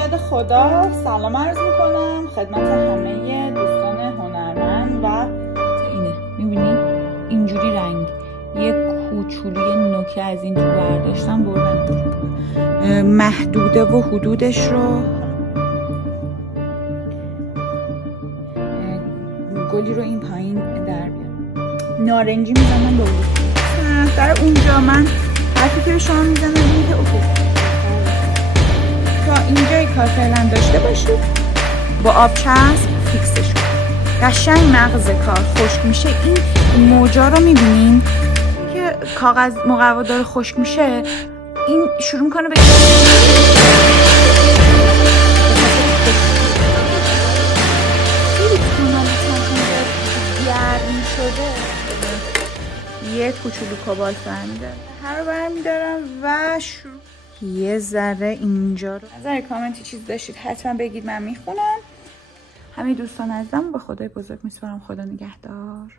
بنیاد خدا سلام عرض میکنم خدمت همه دوستان هنرمند و اینه میبینی اینجوری رنگ یه کوچولی نوکه از این تو برداشتم بردم محدوده و حدودش رو گلی رو این پایین در بیارم نارنجی میزنم با در اونجا من حرفی که به شما میزنم این که اوکی تا اینجای کار فعلا داشته باشید با آب چسب فیکسش کنید قشنگ مغز کار خشک میشه این موجا رو میبینین که کاغذ مقوا داره خشک میشه این شروع میکنه به گرم شده یه کوچولو کوبالت برمیدارم هر رو برمیدارم و یه ذره اینجا رو نظر کامنتی چیز داشتید حتما بگید من میخونم همه دوستان عزیزم به خدای بزرگ میسپارم خدا نگهدار.